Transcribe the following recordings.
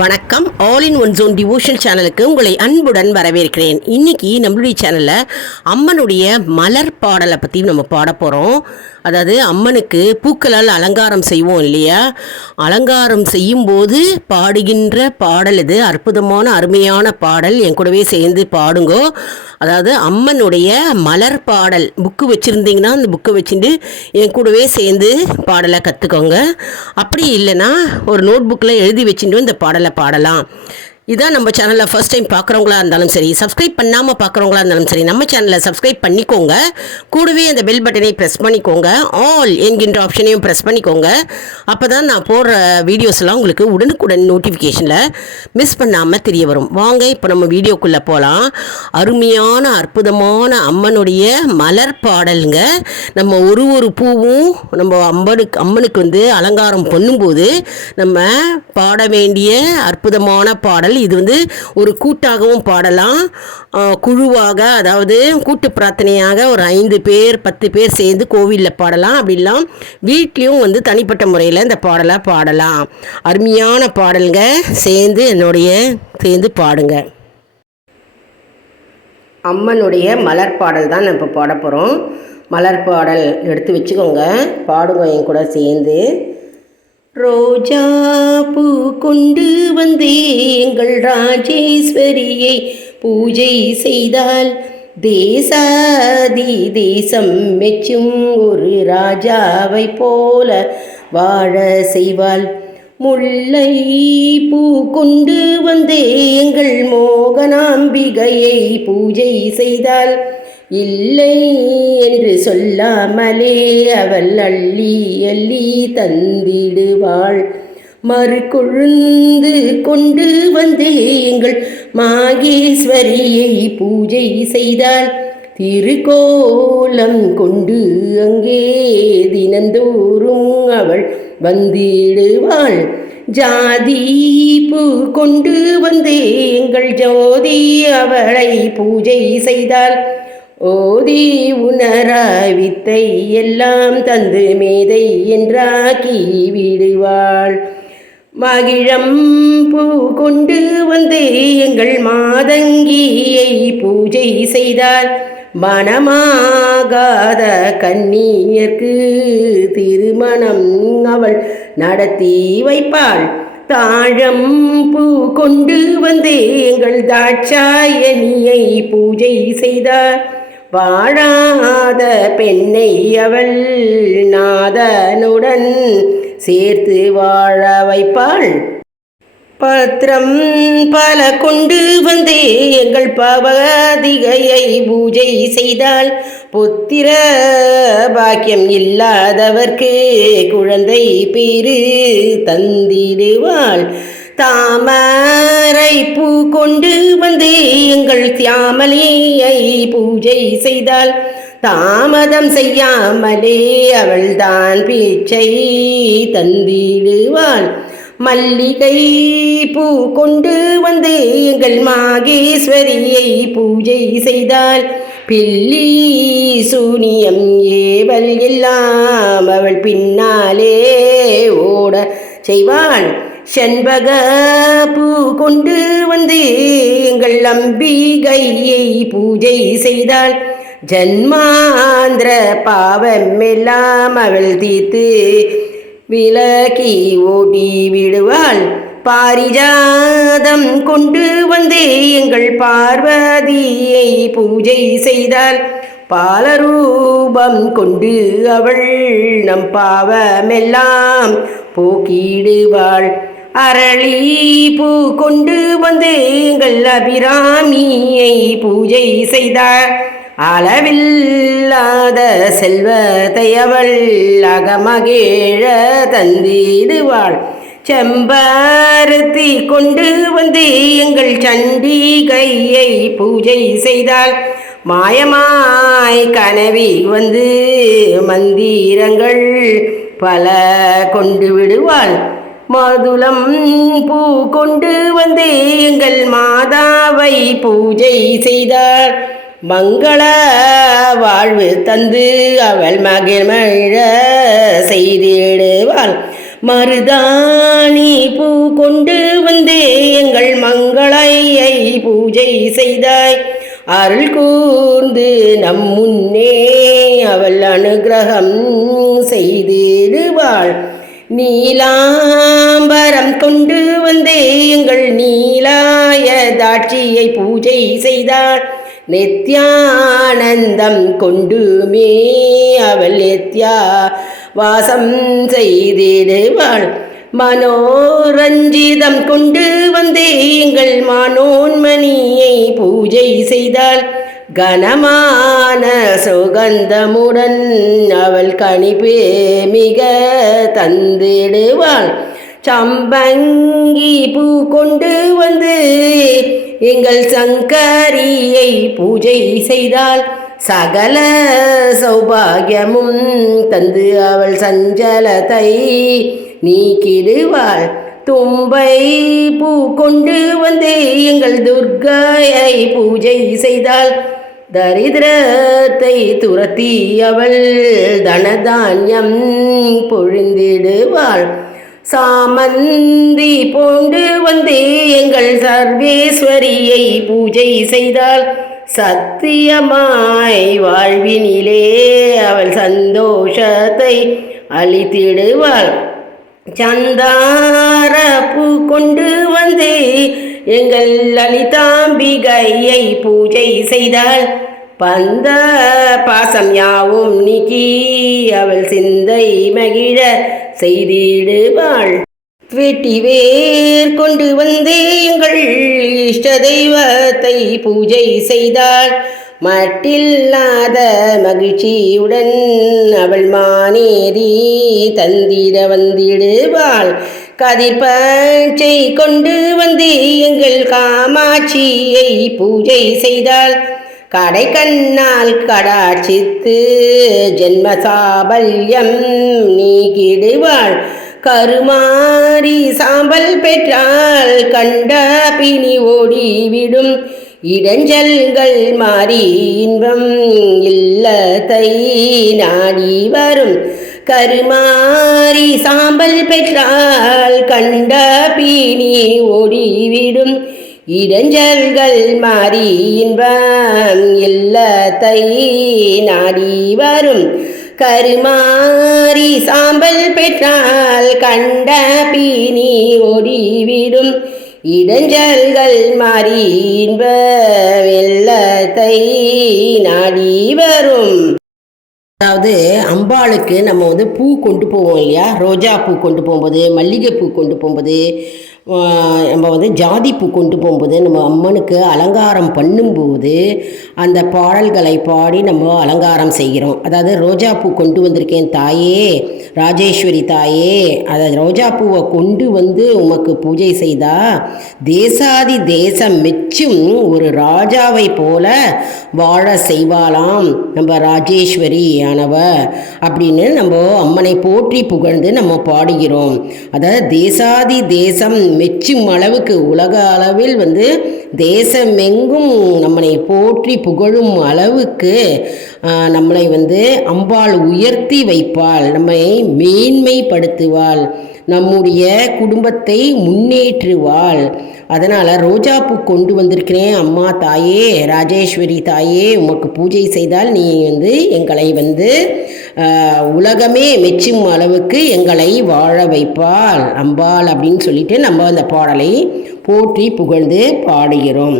வணக்கம். All in one zone devotion சேனலுக்கு உங்களை அன்புடன் வரவேற்கிறேன். இன்னைக்கு நம்மளுடைய சேனலில் அம்மனுடைய மலர் பாடலை பற்றி நம்ம பாட போகிறோம். அதாவது அம்மனுக்கு பூக்களால் அலங்காரம் செய்வோம் இல்லையா, அலங்காரம் செய்யும்போது பாடுகின்ற பாடல் இது. அற்புதமான அருமையான பாடல், என் கூடவே சேர்ந்து பாடுங்கோ. அதாவது அம்மனுடைய மலர் பாடல் புக்கு வச்சுருந்தீங்கன்னா அந்த புக்கை வச்சுட்டு என் கூடவே சேர்ந்து பாடலை கற்றுக்கோங்க. அப்படி இல்லைன்னா ஒரு நோட் புக்கில் எழுதி வச்சுட்டு இந்த பாடலை பாடலாம். இதான் நம்ம சேனலில் ஃபர்ஸ்ட் டைம் பார்க்குறவங்களா இருந்தாலும் சரி, சப்ஸ்கிரைப் பண்ணாமல் பார்க்குறவங்களா இருந்தாலும் சரி, நம்ம சேனலை சப்ஸ்கிரைப் பண்ணிக்கோங்க. கூடவே அந்த பெல் பட்டனை ப்ரெஸ் பண்ணிக்கோங்க. ஆல் என்கின்ற ஆப்ஷனையும் ப்ரெஸ் பண்ணிக்கோங்க. அப்போ தான் நான் போடுற வீடியோஸ்லாம் உங்களுக்கு உடனுக்குடன் நோட்டிஃபிகேஷனில் மிஸ் பண்ணாமல் தெரிய வரும். வாங்க இப்போ நம்ம வீடியோக்குள்ளே போகலாம். அருமையான அற்புதமான அம்மனுடைய மலர் பாடலுங்க. நம்ம ஒரு பூவும் நம்ம அம்மனுக்கு அலங்காரம் பண்ணும்போது நம்ம பாட வேண்டிய அற்புதமான பாடல் இது. ஒரு கூட்டாகவும் பாடலாம், குழுவாக, அதாவது கூட்டு பிரார்த்தனையாக ஒரு 5 பேர் 10 பேர் சேர்ந்து கோவிலில் பாடலாம். அப்படிலாம் வீட்லேயும் தனிப்பட்ட முறையில் இந்த பாடலை பாடலாம். அருமையான பாடலுங்க. சேர்ந்து பாடுங்க. அம்மனுடைய மலர் பாடல் தான் நம்ம பாட போகிறோம். மலர் பாடல் எடுத்து வச்சுக்கோங்க, பாடுங்க என் கூட சேர்ந்து. ரோஜா பூ கொண்டு எங்கள் ராஜேஸ்வரியை பூஜை செய்தால் தேசாதி தேசம் மெச்சும் ஒரு ராஜாவை போல வாழ செய்வாள். முல்லை பூ கொண்டு எங்கள் மோகனாம்பிகையை பூஜை செய்தால் இல்லை என்று சொல்லாமலே அவள் அள்ளி அள்ளி தந்திடுவாள். மறுகொழுந்து கொண்டு எங்கள் மாகேஸ்வரியை பூஜை செய்தால் திருக்கோலம் கொண்டு அங்கே தினந்தோறும் அவள் வந்திடுவாள். ஜாதி பூ கொண்டு எங்கள் ஜோதி அவளை பூஜை செய்தால் ஓதி உணரா வித்தை எல்லாம் தந்து மேதை என்றாக்கி விடுவாள். மகிழம் பூ கொண்டு எங்கள் மாதங்கியை பூஜை செய்தால் மனமாகாத கன்னியர்க்கு திருமணம் அவள் நடத்தி வைப்பாள். தாழம் பூ கொண்டு எங்கள் தாட்சாயணியை பூஜை செய்தார் வாழாத பெண்ணை அவள் நாதனுடன் சேர்த்து வாழ வைப்பாள். பத்திரம் பல கொண்டு எங்கள் பவதிகையை பூஜை செய்தால் புத்திர பாக்கியம் இல்லாதவர்க்கு குழந்தை பேரு தந்திடுவாள். தாமரை பூ கொண்டு எங்கள் தியாமலையை பூஜை செய்தால் தாமதம் செய்யாமலே அவள் தான் பேச்சை தந்திடுவாள். மல்லிகை பூ கொண்டு எங்கள் மாகேஸ்வரியை பூஜை செய்தால் பில்லி சூனியம் ஏவல் எல்லாம் அவள் பின்னாலே ஓட செய்வாள். செண்பக பூ கொண்டு எங்கள் அம்பிகையை பூஜை செய்தால் ஜன்மாந்திர பாவம் எல்லாம் அவள் தீர்த்து விலக்கி ஓடி விடுவாள். பாரிஜாதம் கொண்டு எங்கள் பார்வதியை பூஜை செய்தால் பாலரூபம் கொண்டு அவள் நம் பாவமெல்லாம் போக்கிடுவாள். அரளி பூ கொண்டு எங்கள் அபிராமியை பூஜை செய்தாள் அளவில்லாத செல்வத்தை அவள் அகமகேழ தந்திடுவாள். செம்பருத்தி கொண்டு எங்கள் சண்டிகையை பூஜை செய்தால் மாயமாய் கனவி மந்திரங்கள் பல கொண்டு விடுவாள். மாதுளம் பூ கொண்டு எங்கள் மாதாவை பூஜை செய்தார் மங்கள வாழ்வு தந்து அவள் மகிழ்மழ செய்திடுவாள். மருதாணி பூ கொண்டு வந்து எங்கள் மங்களையை பூஜை செய்தாய். அருள் கூர்ந்து நம் முன்னே அவள் அனுகிரகம் செய்திடுவாள். நீலாம்பரம் கொண்டு வந்து எங்கள் நீலாய தாட்சியை பூஜை செய்தாள். நித்யானந்தம் கொண்டுமே அவள் நித்யா வாசம் செய்திடுவாள். மனோரஞ்சிதம் கொண்டு வந்து எங்கள் மனோன்மணியை பூஜை செய்தாள். கனமான சுகந்தமுடன் அவள் கணிப்பு மிக தந்திடுவாள். சம்பங்கி பூ கொண்டு வந்து எங்கள் சங்கரியை பூஜை செய்தாள். சகல சௌபாகியமும் தந்து அவள் சஞ்சலத்தை நீக்கிடுவாள். தும்பை பூ கொண்டு வந்து எங்கள் துர்க்கையை பூஜை செய்தாள். தரித்திரத்தை துரத்தி அவள் தனதானியம் பொழிந்திடுவாள். சாமந்தி போண்டு வந்து எங்கள் சர்வேஸ்வரியை பூஜை செய்தாள். சத்தியமாய் வாழ்வினிலே அவள் சந்தோஷத்தை அளித்திடுவாள். சந்தார பூ கொண்டு வந்து எங்கள் லலிதாம்பிகையை பூஜை செய்தாள். பந்த பாசம் யாவும் நீக்கி அவள் சிந்தை மகிழ செய்திடுவாள். வெட்டிவேர் கொண்டு வந்து எங்கள் இஷ்ட தெய்வத்தை பூஜை செய்தாள். மட்டில்லாத மகிழ்ச்சியுடன் அவள் மானேறி தந்திட வந்திடுவாள். கதிர்பச்சை கொண்டு வந்து எங்கள் காமாட்சியை பூஜை செய்தாள். கடை கண்ணால் கடாட்சித்து ஜென்ம சாபல்யம் நீக்கிடுவாள். கருமாரி சாம்பல் பெற்றால் கண்ட பிணி ஓடிவிடும். இடைஞ்சல்கள் மாறி இன்பம் இல்லத்தை நாடி வரும். கருமாரி சாம்பல் பெற்றால் கண்ட பிணி ஓடிவிடும். இடைஞ்சல்கள் மாறி இன்பம் இல்லத்தை நாடி வரும். கருமாரி சாம்பல் பெற்றால் கண்ட பிணி ஓடிவிடும். இடைஞ்சல்கள் மாறி இன்ப வெள்ளத்தை நாடி வரும். அதாவது அம்பாளுக்கு நம்ம வந்து பூ கொண்டு போவோம் இல்லையா, ரோஜா பூ கொண்டு போகும்போது, மல்லிகைப்பூ கொண்டு போகும்போது, நம்ம வந்து ஜாதிப்பூ கொண்டு போகும்போது, நம்ம அம்மனுக்கு அலங்காரம் பண்ணும்போது அந்த பாடல்களை பாடி நம்ம அலங்காரம் செய்கிறோம். அதாவது ரோஜா பூ கொண்டு வந்திருக்கேன் தாயே, ராஜேஸ்வரி தாயே, அதாவது ரோஜா பூவை கொண்டு வந்து உமக்கு பூஜை செய்தா தேசாதி தேசம் மெச்சும் ஒரு ராஜாவை போல வாழ செய்வாளாம் நம்ம ராஜேஸ்வரி ஆனவ அப்படின்னு நம்ம அம்மனை போற்றி புகழ்ந்து நம்ம பாடுகிறோம். அதாவது தேசாதி தேசம் மெச்சும் அளவுக்கு உலக அளவில் வந்து தேசமெங்கும் நம்மளை போற்றி புகழும் அளவுக்கு நம்மளை வந்து அம்பாள் உயர்த்தி வைப்பாள், நம்மை மேன்மைப்படுத்துவாள், நம்முடைய குடும்பத்தை முன்னேற்றுவாள். அதனால் ரோஜாப்பூ கொண்டு வந்திருக்கிறேன் அம்மா தாயே, ராஜேஸ்வரி தாயே, உமக்கு பூஜை செய்தால் நீ வந்து எங்களை வந்து உலகமே மெச்சும் அளவுக்கு எங்களை வாழ வைப்பாள் அம்பாள் அப்படின்னு சொல்லிட்டு நம்ம அந்த பாடலை போற்றி புகழ்ந்து பாடுகிறோம்.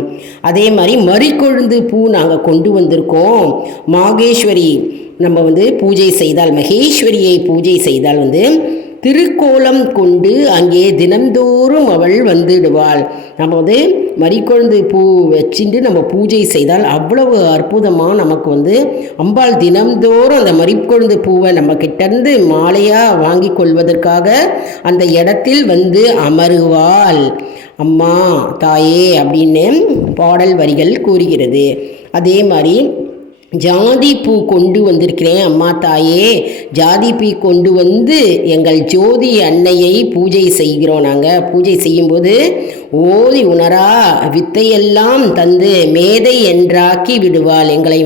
அதே மாதிரி மறிக்கொழுந்து பூ நாங்கள் கொண்டு வந்திருக்கோம். மாகேஸ்வரி நம்ம வந்து பூஜை செய்தால், மகேஸ்வரியை பூஜை செய்தால் வந்து திருக்கோலம் கொண்டு அங்கே தினந்தோறும் அவள் வந்துடுவாள். நம்ம வந்து மறிக்கொழுந்து பூ வச்சுட்டு நம்ம பூஜை செய்தால் அவ்வளவு அற்புதமாக நமக்கு வந்து அம்பாள் தினந்தோறும் அந்த மறிக்கொழுந்து பூவை நம்ம கிட்டேருந்து மாலையாக வாங்கி கொள்வதற்காக அந்த இடத்தில் வந்து அமருவாள் அம்மா தாயே அப்படின்னு பாடல் வரிகள் கூறுகிறது. அதே மாதிரி ஜாதி பூ கொண்டு வந்திருக்கிறேன் அம்மா தாயே, ஜாதி பூ கொண்டு வந்து எங்கள் ஜோதி அன்னையை பூஜை செய்கிறோம். நாங்கள் பூஜை செய்யும்போது ஓதி உணரா வித்தையெல்லாம் தந்து மேதை என்றாக்கி விடுவாள். எங்களை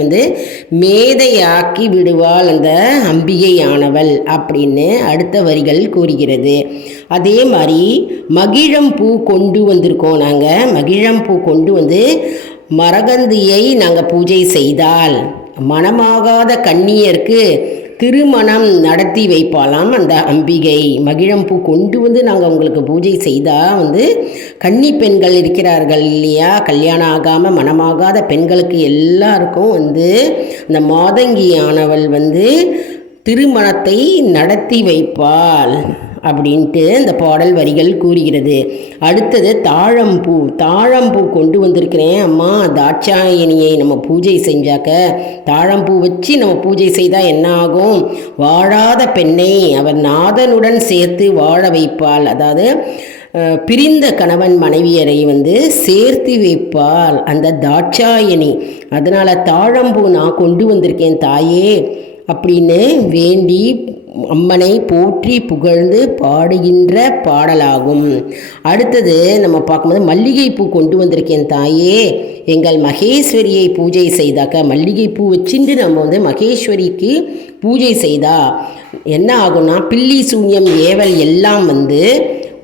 மேதையாக்கி விடுவாள் அந்த அம்பிகையானவள் அப்படின்னு அடுத்த வரிகள் கூறுகிறது. அதே மாதிரி மகிழம்பூ கொண்டு வந்திருக்கோம். நாங்கள் மகிழம்பூ கொண்டு மரகந்தியை நாங்கள் பூஜை செய்தால் மனமாகாத கன்னியருக்கு திருமணம் நடத்தி வைப்பாலாம் அந்த அம்பிகை. மகிழம்பூ கொண்டு நாங்கள் உங்களுக்கு பூஜை செய்தால் கன்னி பெண்கள் இருக்கிறார்கள் இல்லையா, கல்யாணம் ஆகாமல் மனமாகாத பெண்களுக்கு எல்லாருக்கும் அந்த மாதங்கியானவள் திருமணத்தை நடத்தி வைப்பாள் அப்படின்ட்டு இந்த பாடல் வரிகள் கூறுகிறது. அடுத்தது தாழம்பூ கொண்டு வந்திருக்கிறேன் அம்மா. தாட்சாயணியை நம்ம பூஜை செஞ்சாக்க தாழம்பூ வச்சு நம்ம பூஜை செய்தால் என்ன ஆகும்? வாழாத பெண்ணை அவர் நாதனுடன் சேர்த்து வாழ வைப்பாள். அதாவது பிரிந்த கணவன் மனைவியரை சேர்த்து வைப்பாள் அந்த தாட்சாயணி. அதனால் தாழம்பூ நான் கொண்டு வந்திருக்கேன் தாயே அப்படின்னு வேண்டி அம்மனை போற்றி புகழ்ந்து பாடுகின்ற பாடலாகும். அடுத்தது நம்ம பார்க்கும்போது மல்லிகைப்பூ கொண்டு வந்திருக்கேன் தாயே. எங்கள் மகேஸ்வரியை பூஜை செய்தாக்க மல்லிகைப்பூ வச்சுட்டு நம்ம மகேஸ்வரிக்கு பூஜை செய்தா என்ன ஆகும்னா பில்லி சூன்யம் ஏவல் எல்லாம்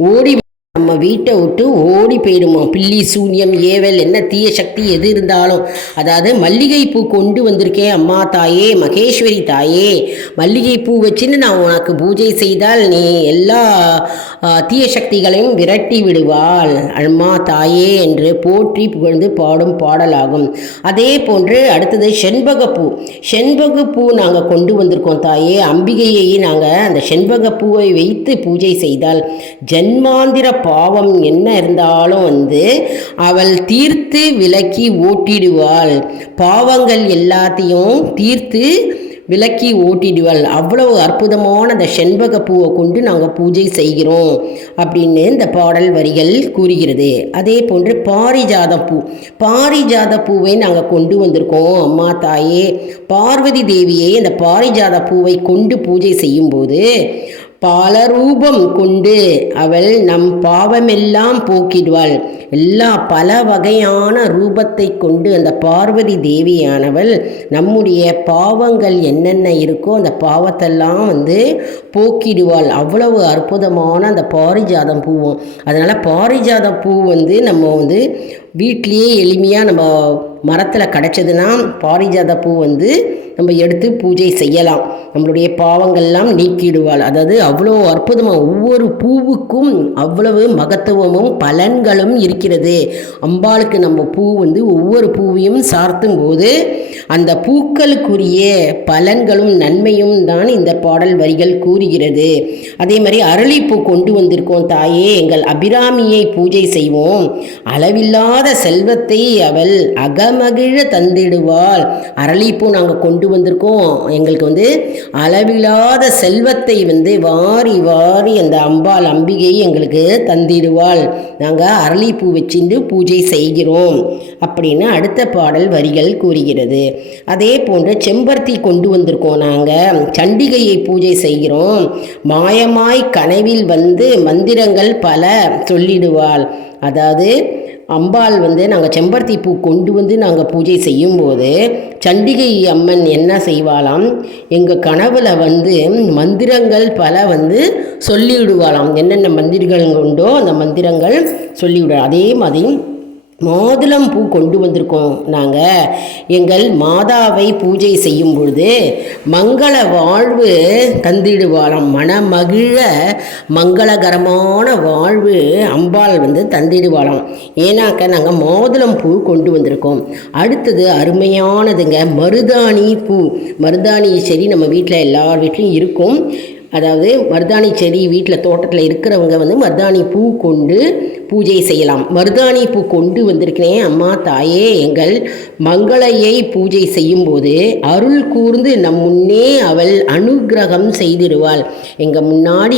ஓடி நம்ம வீட்டை விட்டு ஓடி போயிடுமா. பில்லி சூன்யம் ஏவல் என்ன தீய சக்தி எது இருந்தாலும். அதாவது மல்லிகைப்பூ கொண்டு வந்திருக்கேன் அம்மா தாயே, மகேஸ்வரி தாயே, மல்லிகைப்பூ வச்சுன்னு நான் உனக்கு பூஜை செய்தால் நீ எல்லா தீய சக்திகளையும் விரட்டி விடுவாள் அம்மா தாயே என்று போற்றி புகழ்ந்து பாடும் பாடலாகும். அதே போன்று அடுத்தது செண்பகப்பூ நாங்கள் கொண்டு வந்திருக்கோம் தாயே. அம்பிகையை நாங்கள் அந்த செண்பகப்பூவை வைத்து பூஜை செய்தால் ஜன்மாந்திர பாவம் என்ன இருந்தாலும் அவள் தீர்த்து விலக்கி ஓட்டிடுவாள். பாவங்கள் எல்லாத்தையும் தீர்த்து விலக்கி ஓட்டிடுவாள். அவ்வளவு அற்புதமான அந்த செண்பக பூவை கொண்டு நாங்கள் பூஜை செய்கிறோம் அப்படின்னு இந்த பாடல் வரிகள் கூறுகிறது. அதே போன்று பாரிஜாத பூவை நாங்கள் கொண்டு வந்திருக்கோம் அம்மா தாயே. பார்வதி தேவியை இந்த பாரிஜாத பூவை கொண்டு பூஜை செய்யும்போது பல ரூபம் கொண்டு அவள் நம் பாவமெல்லாம் போக்கிடுவாள். எல்லா பல வகையான ரூபத்தை கொண்டு அந்த பார்வதி தேவியானவள் நம்முடைய பாவங்கள் என்னென்ன இருக்கோ அந்த பாவத்தெல்லாம் போக்கிடுவாள். அவ்வளவு அற்புதமான அந்த பாரிஜாதம் பூவும். அதனால் பாரிஜாத பூ நம்ம வீட்லேயே எளிமையாக நம்ம மரத்தில் கிடச்சதுன்னா பாரிஜாத பூ நம்ம எடுத்து பூஜை செய்யலாம். நம்மளுடைய பாவங்கள்லாம் நீக்கிடுவாள். அதாவது அவ்வளோ அற்புதமாக ஒவ்வொரு பூவுக்கும் அவ்வளவு மகத்துவமும் பலன்களும் இருக்கிறது. அம்பாளுக்கு நம்ம பூ ஒவ்வொரு பூவையும் சார்த்தும் போது அந்த பூக்களுக்குரிய பலன்களும் நன்மையும் தான் இந்த பாடல் வரிகள் கூறுகிறது. அதே மாதிரி அரளிப்பூ கொண்டு வந்திருக்கோம் தாயே. எங்கள் அபிராமியை பூஜை செய்வோம். அளவில்லாத செல்வத்தை அவள் அகமகிழ தந்திடுவாள். அரளிப்பூ நாங்கள் கொண்டு வந்திருக்கோம். எங்களுக்கு அளவில்லாத செல்வத்தை வாரி வாரி அந்த அம்பாள் அம்பிகை எங்களுக்கு தந்திடுவாள். நாங்கள் அரளிப்பூ வச்சுட்டு பூஜை செய்கிறோம் அப்படின்னு அடுத்த பாடல் வரிகள் கூறுகிறது. அதே போன்று செம்பருத்தி கொண்டு வந்திருக்கோம். நாங்கள் சண்டிகையை பூஜை செய்கிறோம். மாயமாய் கனவில் மந்திரங்கள் பல சொல்லிடுவாள். அதாவது அம்பாள் நாங்கள் செம்பருத்தி பூ கொண்டு நாங்கள் பூஜை செய்யும்போது சண்டிகை அம்மன் என்ன செய்வாளாம், எங்கள் கனவில் மந்திரங்கள் பல சொல்லிவிடுவாளாம். என்னென்ன மந்திரங்கள் உண்டோ அந்த மந்திரங்கள் சொல்லிவிடுவோம். அதே மாதிரி மாதுளம் பூ கொண்டு வந்திருக்கோம். நாங்கள் எங்கள் மாதாவை பூஜை செய்யும் பொழுது மங்கள வாழ்வு தந்திடுவாளாம். மனமகிழ மங்களகரமான வாழ்வு அம்பாள் தந்திடுவாளாம். ஏன்னாக்க நாங்கள் மாதுளம் பூ கொண்டு வந்திருக்கோம். அடுத்தது அருமையானதுங்க மருதாணி பூ. மருதாணி செடி நம்ம வீட்டில் எல்லார் வீட்லையும் இருக்கும். அதாவது மருதாணி செடி வீட்டில் தோட்டத்தில் இருக்கிறவங்க மருதாணி பூ கொண்டு பூஜை செய்யலாம். மருதாணி பூ கொண்டு வந்திருக்கிறேன் அம்மா தாயே. எங்கள் மங்களையை பூஜை செய்யும்போது அருள் கூர்ந்து நம் முன்னே அவள் அனுகிரகம் செய்திடுவாள். எங்கள் முன்னாடி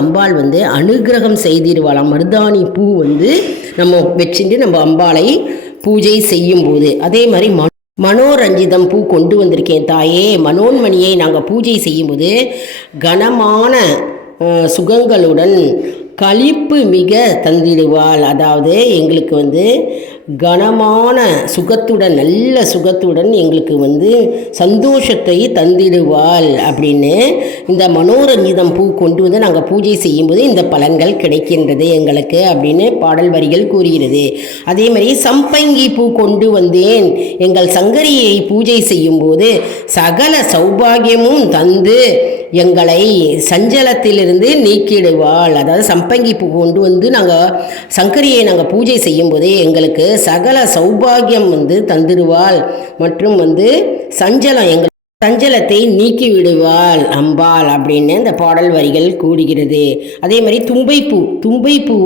அம்பாள் அனுகிரகம் செய்திடுவாளாம். மருதாணி பூ நம்ம வச்சுட்டு நம்ம அம்பாளை பூஜை செய்யும்போது. அதே மாதிரி மனோரஞ்சிதம் பூ கொண்டு வந்திருக்கேன் தாயே. மனோன்மணியை நாங்கள் பூஜை செய்யும்போது கனமான சுகங்களுடன் களிப்பு மிக தந்திடுவாள். அதாவது எங்களுக்கு வந்து கனமான சுகத்துடன், நல்ல சுகத்துடன் எங்களுக்கு சந்தோஷத்தை தந்திடுவாள் அப்படின்னு இந்த மனோரஞ்சிதம் பூ கொண்டு நாங்கள் பூஜை செய்யும்போது இந்த பலன்கள் கிடைக்கின்றது எங்களுக்கு அப்படின்னு பாடல் வரிகள் கூறுகிறது. அதே மாதிரி சம்பங்கி பூ கொண்டு வந்தேன் எங்கள் சங்கரியை பூஜை செய்யும்போது சகல சௌபாகியமும் தந்து எங்களை சஞ்சலத்திலிருந்து நீக்கிடுவாள். அதாவது சம்பங்கி பூ கொண்டு நாங்கள் சங்கரியை நாங்கள் பூஜை செய்யும்போதே எங்களுக்கு சகல சௌபாகியம் தந்துடுவாள் மற்றும் சஞ்சலத்தை நீக்கி விடுவாள் அம்பாள் அப்படின்னு இந்த பாடல் வரிகள் கூறுகிறது. அதே மாதிரி தும்பைப்பூ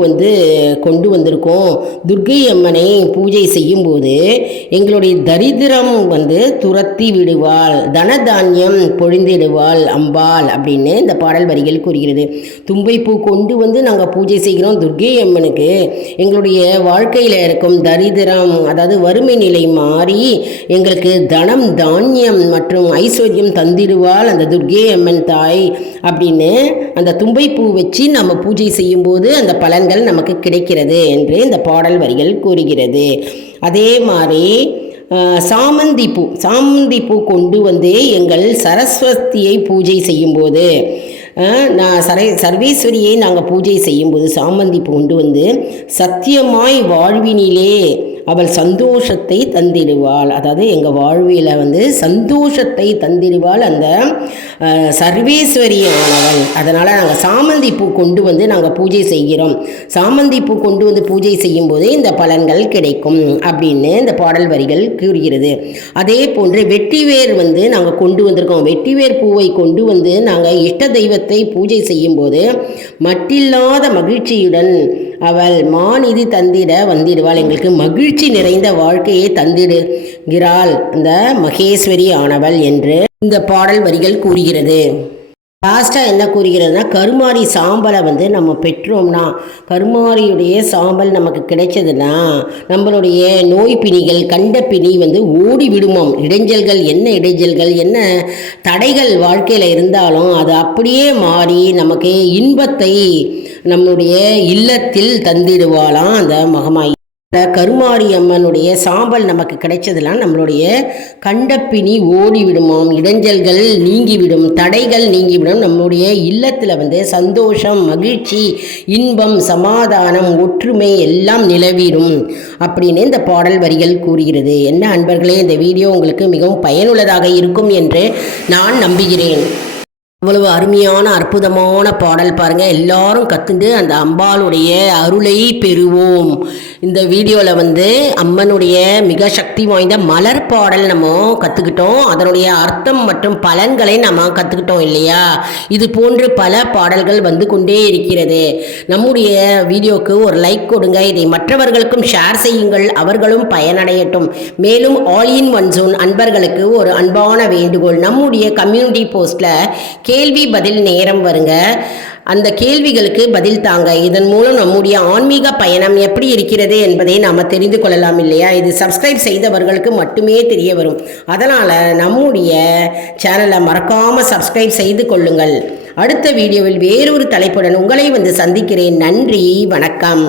கொண்டு வந்திருக்கோம். துர்க்கை அம்மனை பூஜை செய்யும்போது எங்களுடைய தரித்திரம் துரத்தி விடுவாள், தனதானியம் பொழிந்திடுவாள் அம்பாள் அப்படின்னு இந்த பாடல் வரிகள் கூறுகிறது. தும்பைப்பூ கொண்டு நாங்கள் பூஜை செய்கிறோம் துர்க்கை அம்மனுக்கு. எங்களுடைய வாழ்க்கையில் இருக்கும் தரித்திரம், அதாவது வறுமை நிலை மாறி எங்களுக்கு தனம் தானியம் மற்றும் ஐஸ்வர்யம் தந்திடுவாள் அந்த துர்க்கை அம்மன் தாய் அப்படின்னு அந்த தும்பைப்பூ வச்சு நம்ம பூஜை செய்யும்போது அந்த பலன்கள் நமக்கு கிடைக்கிறது என்று இந்த பாடல் வரிகள் கூறுகிறது. அதே மாதிரி சாமந்தி பூ கொண்டு எங்கள் சரஸ்வதியை பூஜை செய்யும்போது சர்வேஸ்வரியை நாங்கள் பூஜை செய்யும்போது சாமந்தி பூ கொண்டு சத்தியமாய் வாழ்வினிலே அவள் சந்தோஷத்தை தந்திடுவாள். அதாவது எங்கள் வாழ்வியில் சந்தோஷத்தை தந்திடுவாள் அந்த சர்வேஸ்வரியானவள். அதனால் நாங்கள் சாமந்தி பூ கொண்டு நாங்கள் பூஜை செய்கிறோம். சாமந்தி பூ கொண்டு பூஜை செய்யும்போது இந்த பலன்கள் கிடைக்கும் அப்படின்னு இந்த பாடல் வரிகள் கூறுகிறது. அதே போன்று வெட்டிவேர் நாங்கள் கொண்டு வந்திருக்கோம். வெட்டிவேர் பூவை கொண்டு நாங்கள் இஷ்ட தெய்வத்தை பூஜை செய்யும்போது மட்டில்லாத மகிழ்ச்சியுடன் அவள் மாநிதி தந்திட வந்திடுவாள். எங்களுக்கு மகிழ்ச்சி நிறைந்த வாழ்க்கையை தந்திடுகிறாள் அந்த மகேஸ்வரி ஆனவள் என்று இந்த பாடல் வரிகள் கூறுகிறது. லாஸ்ட்டாக என்ன கூறுகிறதுனா, கருமாரி சாம்பலை நம்ம பெற்றோம்னா, கருமாரியுடைய சாம்பல் நமக்கு கிடைச்சதுன்னா நம்மளுடைய நோய் பிணிகள் கண்ட பிணி ஓடி விடுமோம். இடைஞ்சல்கள் என்ன தடைகள் வாழ்க்கையில் இருந்தாலும் அது அப்படியே மாறி நமக்கு இன்பத்தை நம்முடைய இல்லத்தில் தந்திடுவாளாம் அந்த மகமாயி. கருமாரி அம்மனுடைய சாம்பல் நமக்கு கிடைச்சதெல்லாம் நம்மளுடைய கண்டப்பிணி ஓடிவிடுமாம், இடைஞ்சல்கள் நீங்கிவிடும், தடைகள் நீங்கிவிடும், நம்மளுடைய இல்லத்தில் சந்தோஷம், மகிழ்ச்சி, இன்பம், சமாதானம், ஒற்றுமை எல்லாம் நிலவிடும் அப்படின்னு இந்த பாடல் வரிகள் கூறுகிறது. என்ன அன்பர்களே, இந்த வீடியோ உங்களுக்கு மிகவும் பயனுள்ளதாக இருக்கும் என்று நான் நம்புகிறேன். அவ்வளவு அருமையான அற்புதமான பாடல் பாருங்கள். எல்லாரும் கற்றுண்டு அந்த அம்பாளுடைய அருளை பெறுவோம். இந்த வீடியோவில் அம்மனுடைய மிக சக்தி வாய்ந்த மலர் பாடல் நம்ம கற்றுக்கிட்டோம். அதனுடைய அர்த்தம் மற்றும் பலன்களை நம்ம கற்றுக்கிட்டோம் இல்லையா? இது போன்று பல பாடல்கள் கொண்டே இருக்கிறது. நம்முடைய வீடியோவுக்கு ஒரு லைக் கொடுங்க. இதை மற்றவர்களுக்கும் ஷேர் செய்யுங்கள், அவர்களும் பயனடையட்டும். மேலும் ஆல் இன் ஒன் ஜோன் அன்பர்களுக்கு ஒரு அன்பான வேண்டுகோள். நம்முடைய கம்யூனிட்டி போஸ்ட்டில் கேள்வி பதில் நேரம் வருங்க. அந்த கேள்விகளுக்கு பதில் தாங்க. இதன் மூலம் நம்முடைய ஆன்மீக பயணம் எப்படி இருக்கிறது என்பதை நாம் தெரிந்து கொள்ளலாம் இல்லையா? இது சப்ஸ்கிரைப் செய்தவர்களுக்கு மட்டுமே தெரிய வரும். அதனால் நம்முடைய சேனலை மறக்காமல் சப்ஸ்கிரைப் செய்து கொள்ளுங்கள். அடுத்த வீடியோவில் வேறொரு தலைப்புடன் உங்களை சந்திக்கிறேன். நன்றி, வணக்கம்.